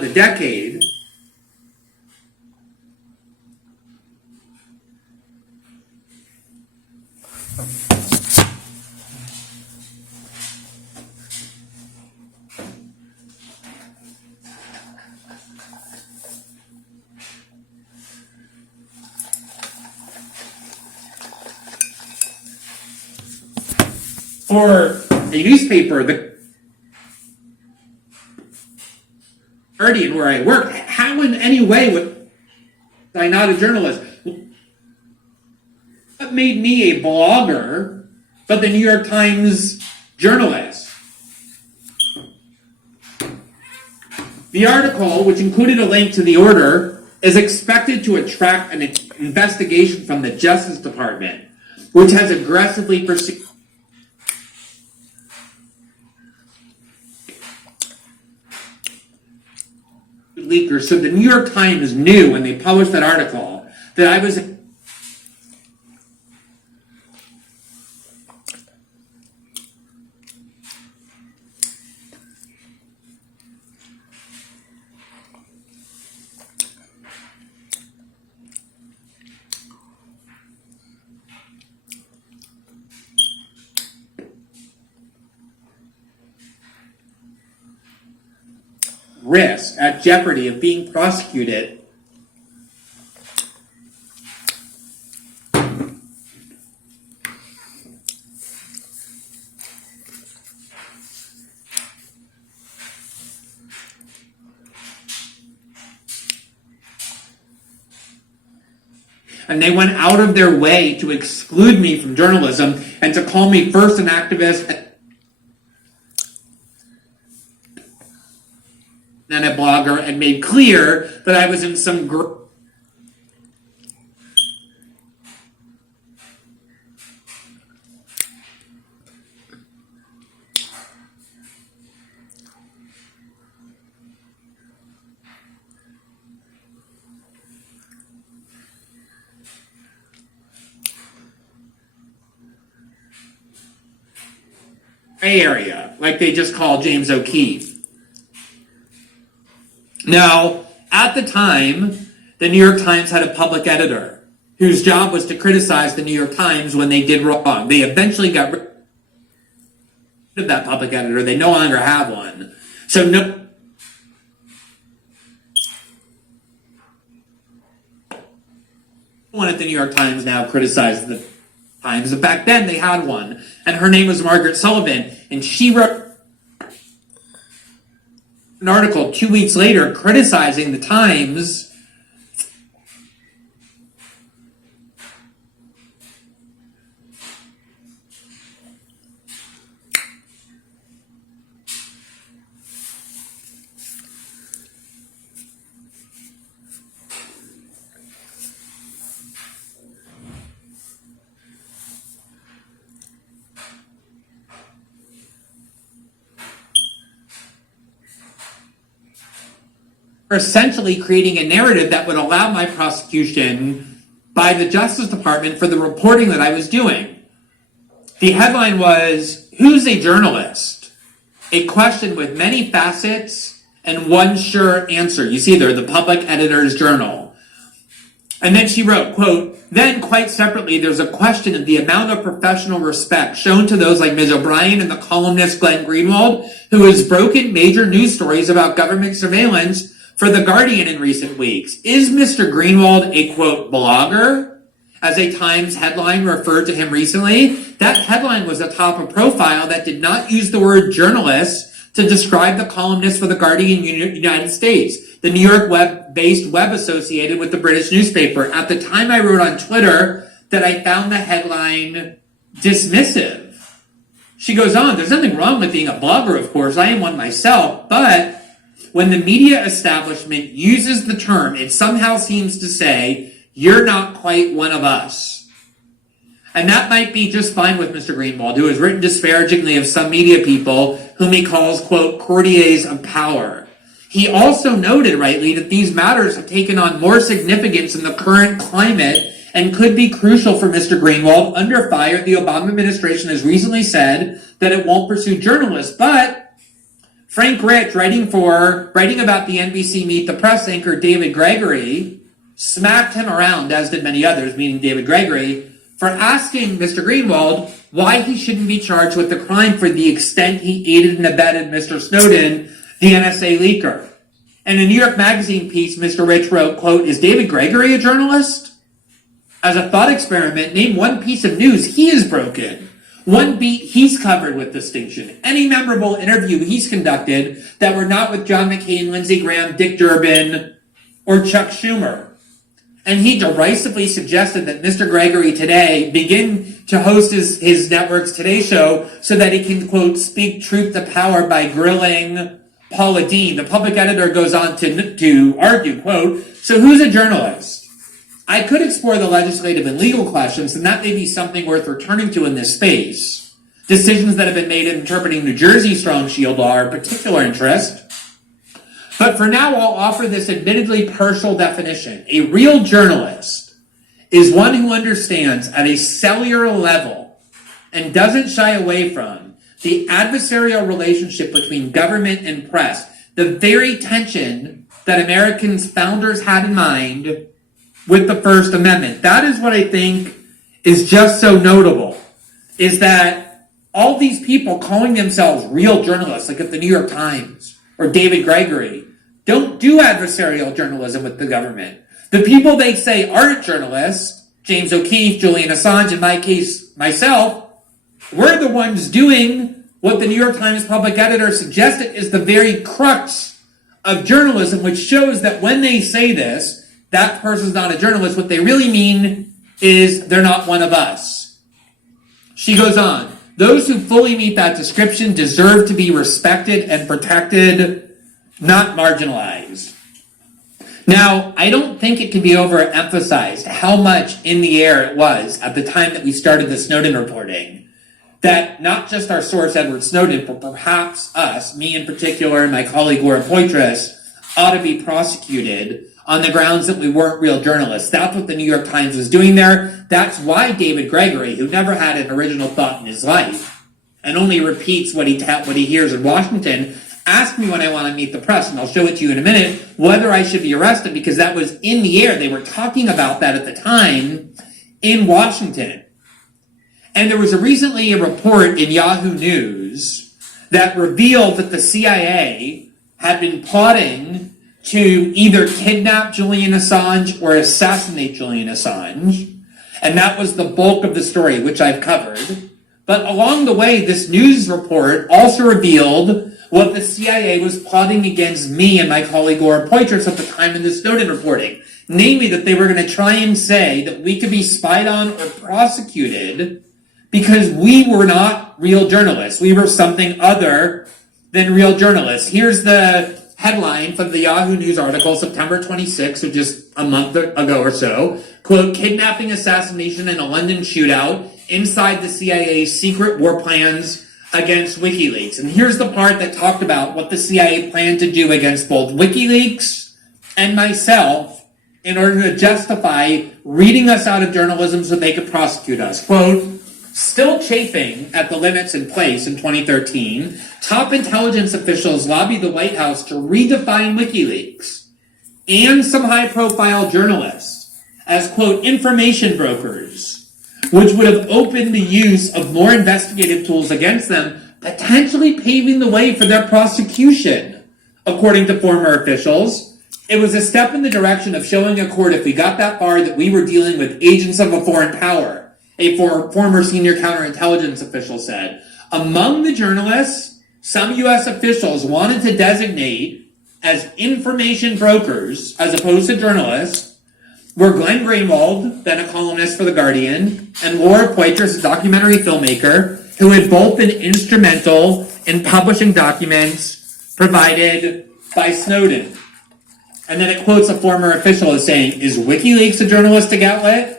the decade, for a newspaper, the Guardian, where I work, how in any way would I not a journalist? What made me a blogger, but the New York Times journalist? The article, which included a link to the order, is expected to attract an investigation from the Justice Department, which has aggressively pursued leakers. So the New York Times knew when they published that article that I was risk, at jeopardy of being prosecuted. And they went out of their way to exclude me from journalism and to call me first an activist and a blogger, and made clear that I was in some gray area, like they just called James O'Keefe. Now, at the time, the New York Times had a public editor whose job was to criticize the New York Times when they did wrong. They eventually got rid of that public editor. They no longer have one. So no one at the New York Times now criticizes the Times. But back then, they had one. And her name was Margaret Sullivan. And she wrote an article 2 weeks later criticizing the Times essentially creating a narrative that would allow my prosecution by the Justice Department for the reporting that I was doing. The headline was, "Who's a journalist? A question with many facets and one sure answer." You see there, the public editor's journal. And then she wrote, quote, "Then quite separately, there's a question of the amount of professional respect shown to those like Ms. O'Brien and the columnist Glenn Greenwald, who has broken major news stories about government surveillance for The Guardian in recent weeks. Is Mr. Greenwald a, quote, blogger?" As a Times headline referred to him recently. That headline was atop a profile that did not use the word journalist to describe the columnist for The Guardian United States, the New York based web associated with the British newspaper. At the time, I wrote on Twitter that I found the headline dismissive. She goes on, "There's nothing wrong with being a blogger, of course. I am one myself, but when the media establishment uses the term, it somehow seems to say, you're not quite one of us." And that might be just fine with Mr. Greenwald, who has written disparagingly of some media people whom he calls, quote, courtiers of power. He also noted, rightly, that these matters have taken on more significance in the current climate and could be crucial for Mr. Greenwald. Under fire, the Obama administration has recently said that it won't pursue journalists, but Frank Rich, writing about the NBC Meet the Press anchor David Gregory, smacked him around, as did many others, meaning David Gregory, for asking Mr. Greenwald why he shouldn't be charged with the crime for the extent he aided and abetted Mr. Snowden, the NSA leaker. In a New York Magazine piece, Mr. Rich wrote, quote, "Is David Gregory a journalist? As a thought experiment, name one piece of news he has broken, one beat he's covered with distinction, any memorable interview he's conducted that were not with John McCain, Lindsey Graham, Dick Durbin, or Chuck Schumer." And he derisively suggested that Mr. Gregory today begin to host his network's Today Show so that he can, quote, "speak truth to power by grilling Paula Deen." The public editor goes on to argue, quote, "So who's a journalist? I could explore the legislative and legal questions, and that may be something worth returning to in this space. Decisions that have been made in interpreting New Jersey's strong shield law are of particular interest. But for now, I'll offer this admittedly partial definition. A real journalist is one who understands at a cellular level and doesn't shy away from the adversarial relationship between government and press, the very tension that Americans' founders had in mind with the First Amendment." That is what I think is just so notable, is that all these people calling themselves real journalists, like at the New York Times or David Gregory, don't do adversarial journalism with the government. The people they say aren't journalists, James O'Keefe, Julian Assange, in my case, myself, we're the ones doing what the New York Times public editor suggested is the very crux of journalism, which shows that when they say this, that person's not a journalist, what they really mean is they're not one of us. She goes on, "Those who fully meet that description deserve to be respected and protected, not marginalized." Now, I don't think it can be overemphasized how much in the air it was at the time that we started the Snowden reporting, that not just our source, Edward Snowden, but perhaps us, me in particular, and my colleague Laura Poitras, ought to be prosecuted on the grounds that we weren't real journalists. That's what the New York Times was doing there. That's why David Gregory, who never had an original thought in his life and only repeats what he hears in Washington, asked me when I want to meet the press, and I'll show it to you in a minute, whether I should be arrested, because that was in the air. They were talking about that at the time in Washington. And there was recently a report in Yahoo News that revealed that the CIA had been plotting to either kidnap Julian Assange or assassinate Julian Assange. And that was the bulk of the story, which I've covered. But along the way, this news report also revealed what the CIA was plotting against me and my colleague Laura Poitras at the time of the Snowden reporting. Namely, that they were going to try and say that we could be spied on or prosecuted because we were not real journalists. We were something other than real journalists. Here's the headline from the Yahoo News article, September 26, so just a month ago or so. Quote, "Kidnapping, assassination, and a London shootout inside the CIA's secret war plans against WikiLeaks." And here's the part that talked about what the CIA planned to do against both WikiLeaks and myself in order to justify reading us out of journalism so they could prosecute us. Quote, "Still chafing at the limits in place in 2013, top intelligence officials lobbied the White House to redefine WikiLeaks and some high-profile journalists as, quote, information brokers, which would have opened the use of more investigative tools against them, potentially paving the way for their prosecution. According to former officials, it was a step in the direction of showing a court, if we got that far, that we were dealing with agents of a foreign power," a former senior counterintelligence official said. Among the journalists, some U.S. officials wanted to designate as information brokers, as opposed to journalists, were Glenn Greenwald, then a columnist for The Guardian, and Laura Poitras, a documentary filmmaker, who had both been instrumental in publishing documents provided by Snowden. And then it quotes a former official as saying, "Is WikiLeaks a journalistic outlet?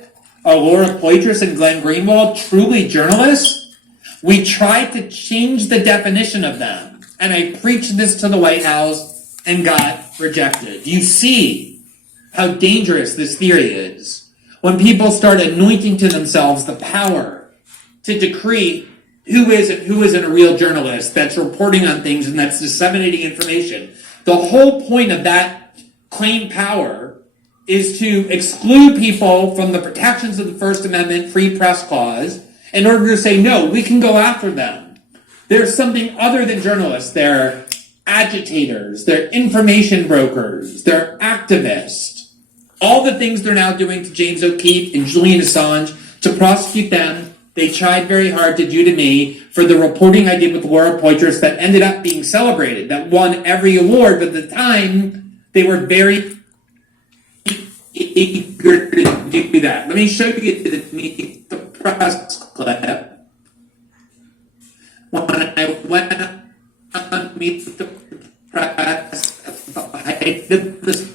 Are Laura Poitras and Glenn Greenwald truly journalists? We tried to change the definition of them, and I preached this to the White House and got rejected." Do you see how dangerous this theory is? When people start anointing to themselves the power to decree who isn't a real journalist that's reporting on things and that's disseminating information. The whole point of that claimed power is to exclude people from the protections of the First Amendment free press clause in order to say, no, we can go after them. There's something other than journalists. They're agitators, they're information brokers, they're activists. All the things they're now doing to James O'Keefe and Julian Assange to prosecute them, they tried very hard to do to me for the reporting I did with Laura Poitras that ended up being celebrated, that won every award, but at the time, they were very eager to do that. Let me show you the press clip. When I went on Meet the Press, I did this.